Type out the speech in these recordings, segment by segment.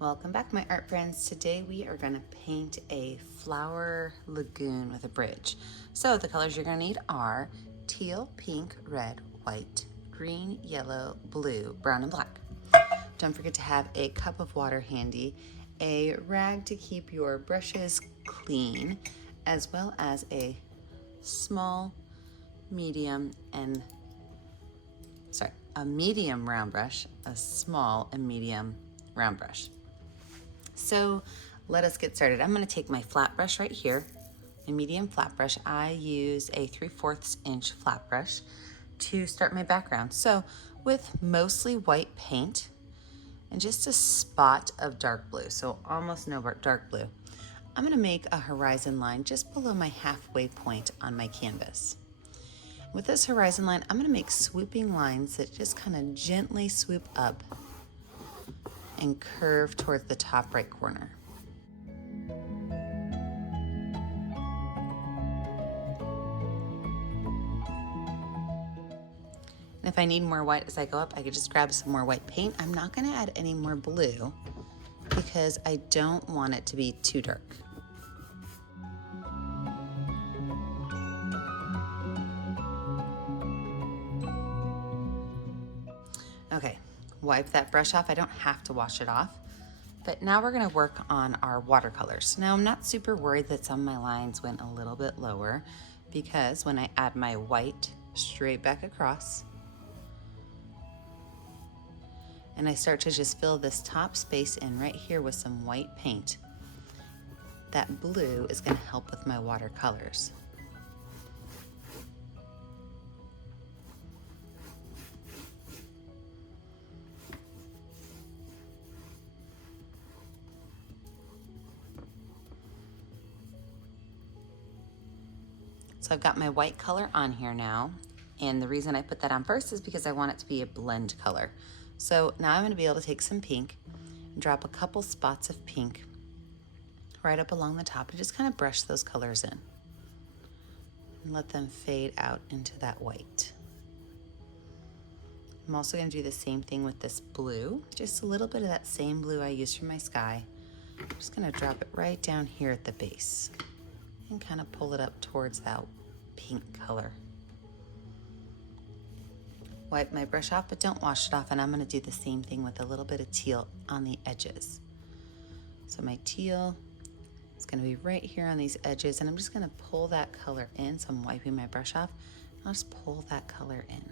Welcome back, my art friends. Today we are going to paint a flower lagoon with a bridge. So the colors you're going to need are teal, pink, red, white, green, yellow, blue, brown, and black. Don't forget to have a cup of water handy, a rag to keep your brushes clean, as well as a small, medium, and a medium round brush, a small and medium round brush. So let us get started. I'm going to take my flat brush right here, my medium flat brush. I use a 3/4 inch flat brush to start my background. So with mostly white paint and just a spot of dark blue, so almost no dark blue, I'm going to make a horizon line just below my halfway point on my canvas. With this horizon line, I'm going to make swooping lines that just kind of gently swoop up and curve towards the top right corner. And if I need more white as I go up, I could just grab some more white paint. I'm not going to add any more blue because I don't want it to be too dark. Okay, wipe that brush off. I don't have to wash it off. But now we're going to work on our watercolors. Now I'm not super worried that some of my lines went a little bit lower because when I add my white straight back across and I start to just fill this top space in right here with some white paint, that blue is going to help with my watercolors. So I've got my white color on here now, and the reason I put that on first is because I want it to be a blend color. So now I'm going to be able to take some pink and drop a couple spots of pink right up along the top and just kind of brush those colors in and let them fade out into that white. I'm also going to do the same thing with this blue, just a little bit of that same blue I used for my sky. I'm just going to drop it right down here at the base and kind of pull it up towards that pink color. Wipe my brush off, but don't wash it off, and I'm going to do the same thing with a little bit of teal on the edges. So my teal is going to be right here on these edges, and I'm just going to pull that color in. So I'm wiping my brush off, and I'll just pull that color in.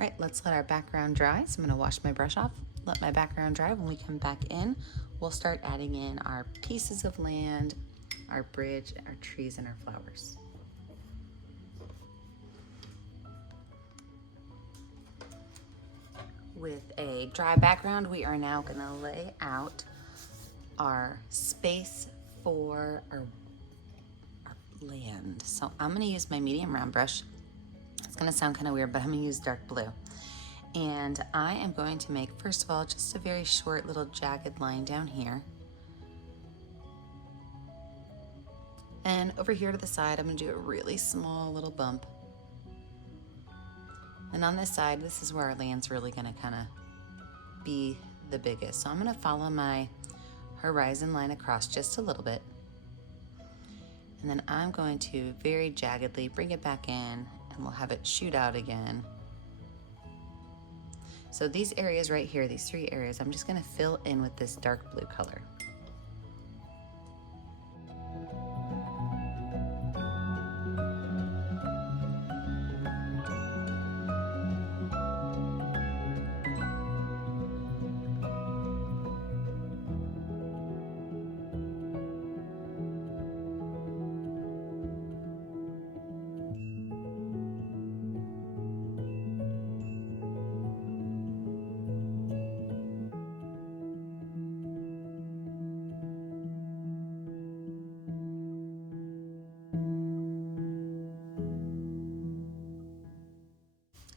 All right, let's let our background dry. So I'm going to wash my brush off, let my background dry. When we come back in, we'll start adding in our pieces of land, our bridge, our trees, and our flowers. With a dry background, we are now going to lay out our space for our land. So I'm going to use my medium round brush. It's going to sound kind of weird, but I'm going to use dark blue. And I am going to make, first of all, just a very short little jagged line down here. And over here to the side, I'm going to do a really small little bump. And on this side, this is where our land's really going to kind of be the biggest. So I'm going to follow my horizon line across just a little bit. And then I'm going to very jaggedly bring it back in, and we'll have it shoot out again. So these areas right here, these three areas, I'm just going to fill in with this dark blue color.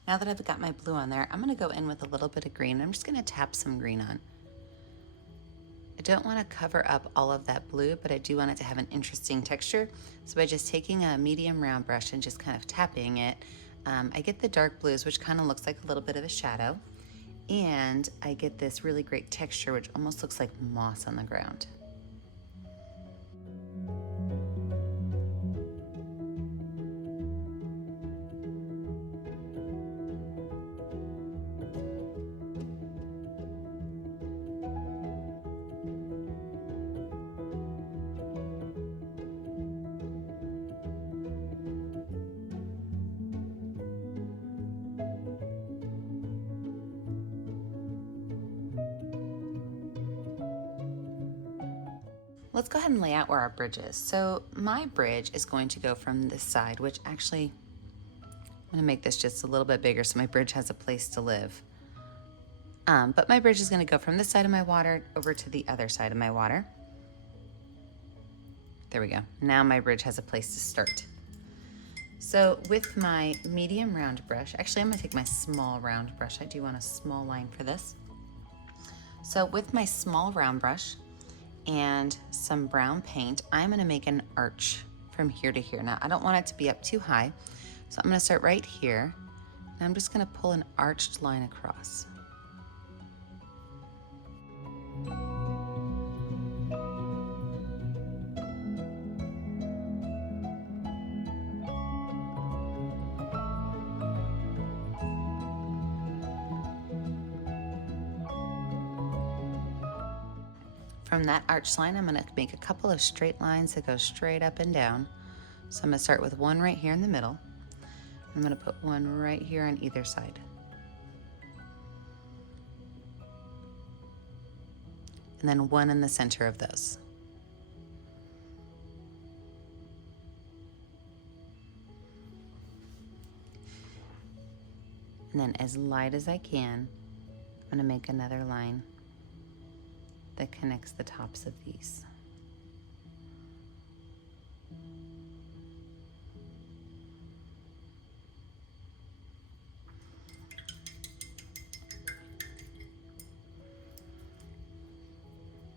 Now that I've got my blue on there, I'm going to go in with a little bit of green. I'm just going to tap some green on. don't want to cover up all of that blue, but I do want it to have an interesting texture. So by just taking a medium round brush and just kind of tapping it, I get the dark blues, which kind of looks like a little bit of a shadow. And I get this really great texture, which almost looks like moss on the ground. Let's go ahead and lay out where our bridge is. So my bridge is going to go from this side, which actually, I'm gonna make this just a little bit bigger so my bridge has a place to live. But my bridge is gonna go from this side of my water over to the other side of my water. There we go. Now my bridge has a place to start. So with my medium round brush, actually I'm gonna take my small round brush. I do want a small line for this. So with my small round brush, and some brown paint, I'm gonna make an arch from here to here. Now, I don't want it to be up too high, so I'm gonna start right here, and I'm just gonna pull an arched line across. From that arch line, I'm gonna make a couple of straight lines that go straight up and down. So I'm gonna start with one right here in the middle. I'm gonna put one right here on either side. And then one in the center of those. And then as light as I can, I'm gonna make another line that connects the tops of these.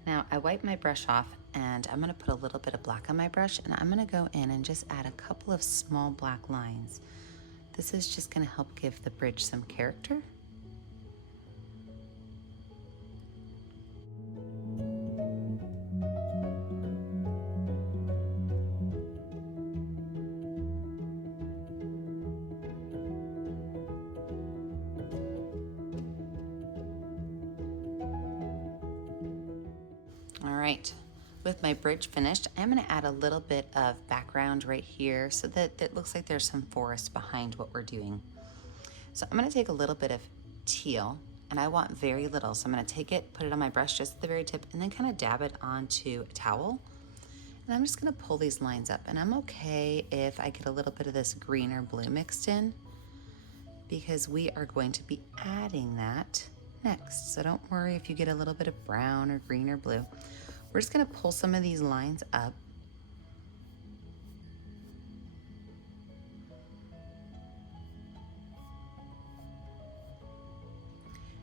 Now I wipe my brush off and I'm gonna put a little bit of black on my brush, and I'm gonna go in and just add a couple of small black lines. This is just gonna help give the bridge some character. All right, with my bridge finished, I'm gonna add a little bit of background right here so that it looks like there's some forest behind what we're doing. So I'm gonna take a little bit of teal, and I want very little. So I'm gonna take it, put it on my brush just at the very tip, and then kind of dab it onto a towel. And I'm just gonna pull these lines up, and I'm okay if I get a little bit of this green or blue mixed in, because we are going to be adding that next. So don't worry if you get a little bit of brown or green or blue. We're just gonna pull some of these lines up.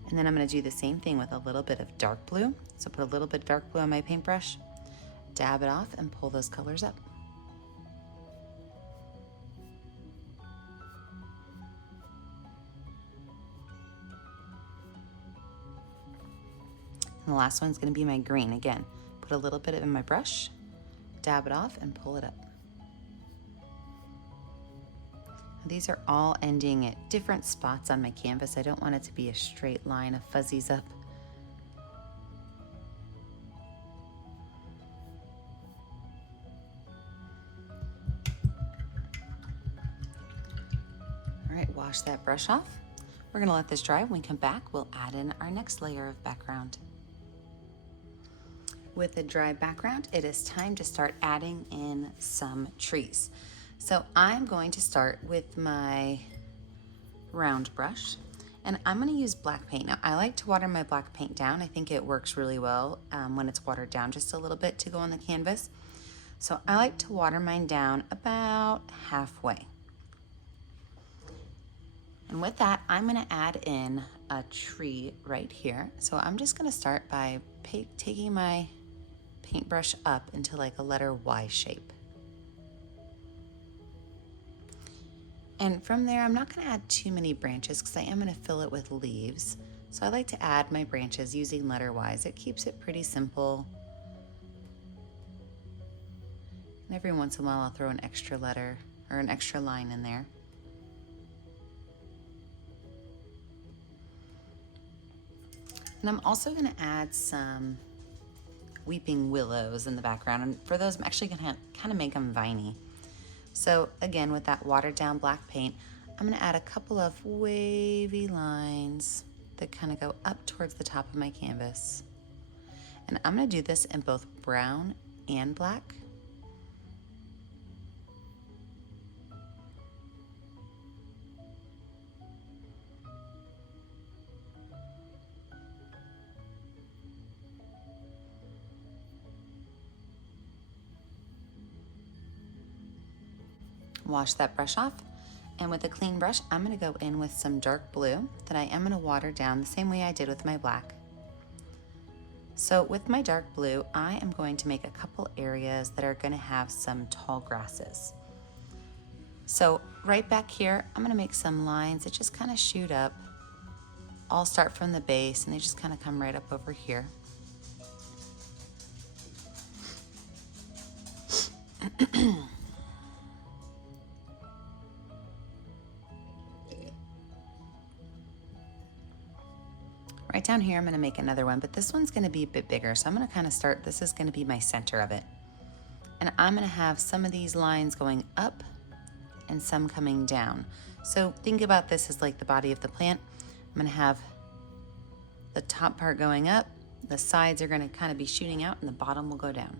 And then I'm gonna do the same thing with a little bit of dark blue. So put a little bit of dark blue on my paintbrush, dab it off, and pull those colors up. And the last one's gonna be my green. Again, put a little bit in my brush, dab it off, and pull it up. These are all ending at different spots on my canvas. I don't want it to be a straight line of fuzzies up. All right, wash that brush off. We're gonna let this dry. When we come back, we'll add in our next layer of background. With a dry background, it is time to start adding in some trees. So I'm going to start with my round brush, and I'm gonna use black paint. Now, I like to water my black paint down. I think it works really well when it's watered down just a little bit to go on the canvas. So I like to water mine down about halfway. And with that, I'm gonna add in a tree right here. So I'm just gonna start by taking my paintbrush up into like a letter Y shape. And from there, I'm not going to add too many branches because I am going to fill it with leaves. So I like to add my branches using letter Ys. It keeps it pretty simple. And every once in a while, I'll throw an extra letter or an extra line in there. And I'm also going to add some weeping willows in the background. And for those, I'm actually going to kind of make them viney. So again, with that watered down black paint, I'm going to add a couple of wavy lines that kind of go up towards the top of my canvas. And I'm going to do this in both brown and black. Wash that brush off, and with a clean brush, I'm going to go in with some dark blue that I am going to water down the same way I did with my black. So with my dark blue, I am going to make a couple areas that are going to have some tall grasses. So right back here, I'm going to make some lines that just kind of shoot up. I'll start from the base, and they just kind of come right up over here. Right down here, I'm going to make another one, but this one's going to be a bit bigger. So I'm going to kind of start, this is going to be my center of it. And I'm going to have some of these lines going up and some coming down. So think about this as like the body of the plant. I'm going to have the top part going up, the sides are going to kind of be shooting out, and the bottom will go down.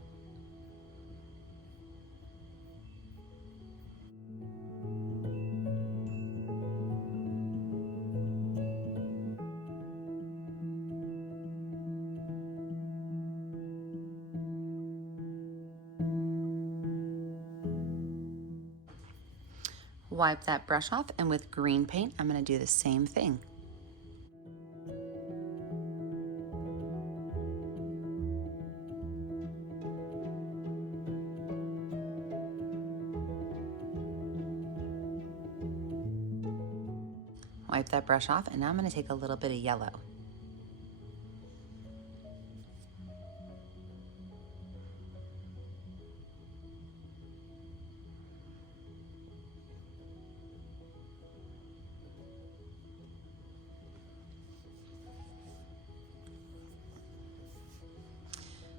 Wipe that brush off, and with green paint, I'm going to do the same thing. Wipe that brush off, and now I'm going to take a little bit of yellow.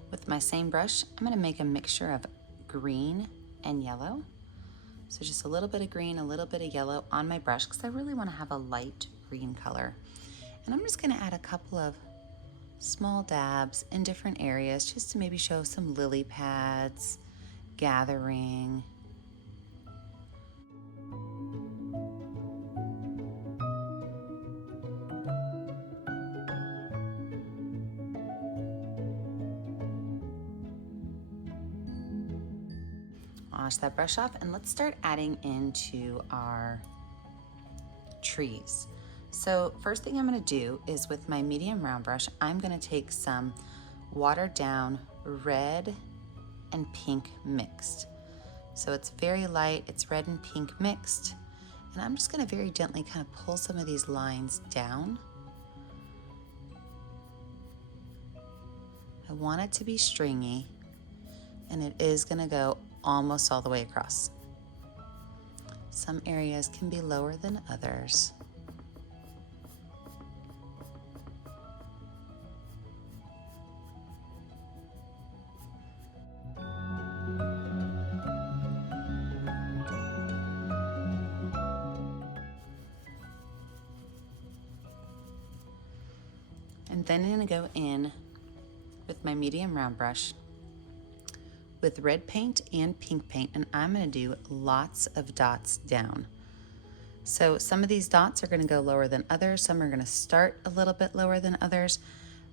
With my same brush, I'm going to make a mixture of green and yellow. So just a little bit of green, a little bit of yellow on my brush because I really want to have a light green color. And I'm just going to add a couple of small dabs in different areas just to maybe show some lily pads, gathering. Wash that brush off, and let's start adding into our trees. So first thing I'm going to do is with my medium round brush, I'm going to take some watered down red and pink mixed. So it's very light, it's red and pink mixed, and I'm just going to very gently kind of pull some of these lines down. I want it to be stringy, and it is going to go almost all the way across. Some areas can be lower than others. And then I'm going to go in with my medium round brush with red paint and pink paint, and I'm going to do lots of dots down. So some of these dots are going to go lower than others, some are going to start a little bit lower than others,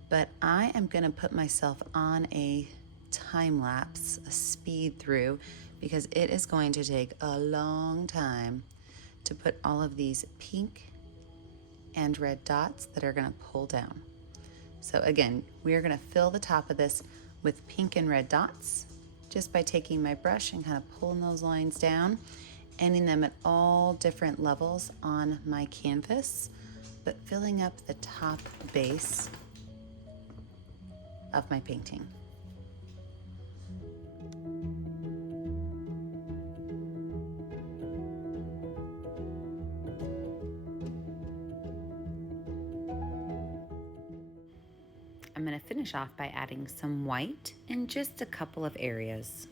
but I am going to put myself on a time lapse, a speed through, because it is going to take a long time to put all of these pink and red dots that are going to pull down. So again, we are going to fill the top of this with pink and red dots, just by taking my brush and kind of pulling those lines down, ending them at all different levels on my canvas, but filling up the top base of my painting. I'm going to finish off by adding some white in just a couple of areas.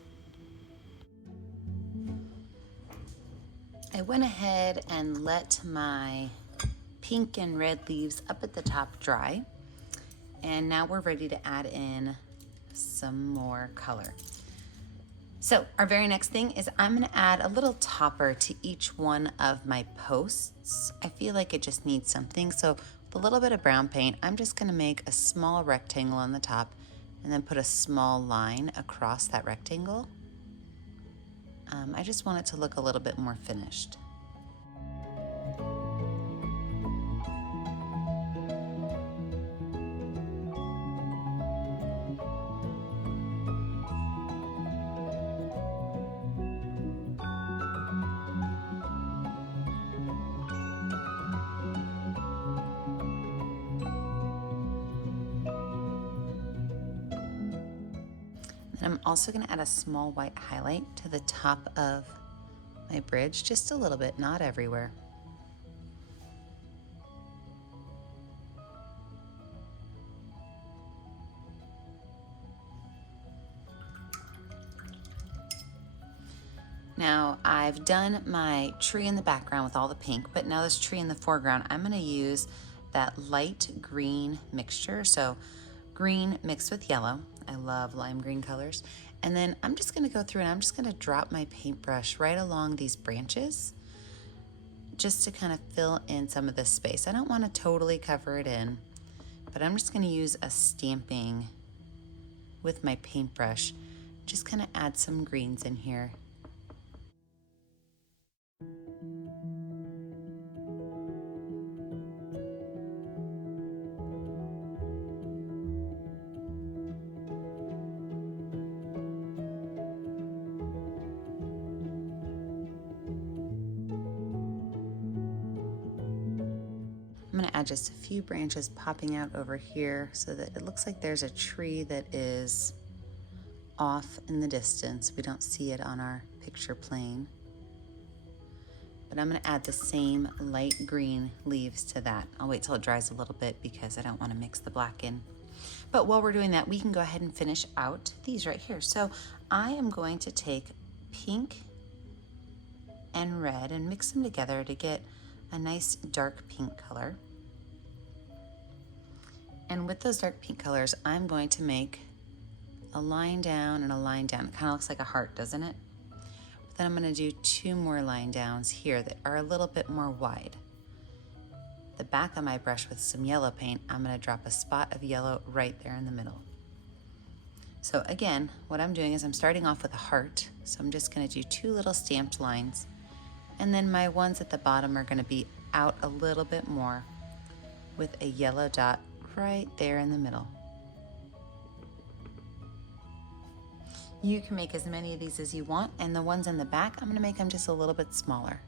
I went ahead and let my pink and red leaves up at the top dry, and now we're ready to add in some more color. So our very next thing is I'm going to add a little topper to each one of my posts. I feel like it just needs something, so with a little bit of brown paint, I'm just going to make a small rectangle on the top and then put a small line across that rectangle. I just want it to look a little bit more finished. And I'm also going to add a small white highlight to the top of my bridge, just a little bit, not everywhere. Now I've done my tree in the background with all the pink, but now this tree in the foreground, I'm going to use that light green mixture. So green mixed with yellow. I love lime green colors. And then I'm just going to go through and I'm just going to drop my paintbrush right along these branches just to kind of fill in some of this space. I don't want to totally cover it in, but I'm just going to use a stamping with my paintbrush, just kind of add some greens in here. I'm going to add just a few branches popping out over here so that it looks like there's a tree that is off in the distance. We don't see it on our picture plane. But I'm going to add the same light green leaves to that. I'll wait till it dries a little bit because I don't want to mix the black in. But while we're doing that, we can go ahead and finish out these right here. So I am going to take pink and red and mix them together to get a nice dark pink color. And with those dark pink colors, I'm going to make a line down and a line down. It kind of looks like a heart, doesn't it? But then I'm going to do two more line downs here that are a little bit more wide. The back of my brush with some yellow paint, I'm going to drop a spot of yellow right there in the middle. So again, what I'm doing is I'm starting off with a heart. So I'm just going to do two little stamped lines. And then my ones at the bottom are going to be out a little bit more with a yellow dot right there in the middle. You can make as many of these as you want, and the ones in the back, I'm going to make them just a little bit smaller.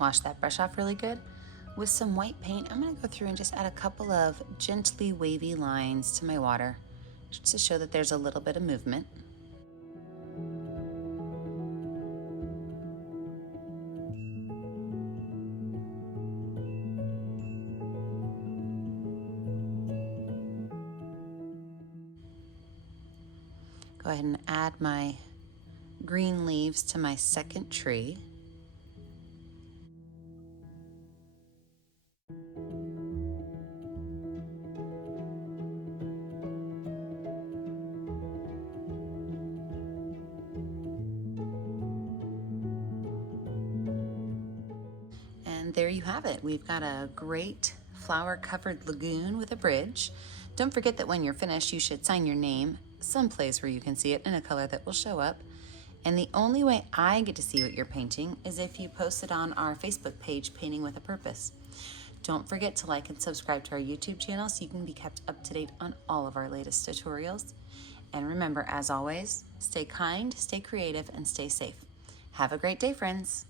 Wash that brush off really good. With some white paint, I'm going to go through and just add a couple of gently wavy lines to my water, just to show that there's a little bit of movement. Go ahead and add my green leaves to my second tree. there you have it. We've got a great flower-covered lagoon with a bridge. Don't forget that when you're finished, you should sign your name someplace where you can see it in a color that will show up. And the only way I get to see what you're painting is if you post it on our Facebook page, Painting with a Purpose. Don't forget to like and subscribe to our YouTube channel so you can be kept up to date on all of our latest tutorials. And remember, as always, stay kind, stay creative, and stay safe. Have a great day, friends.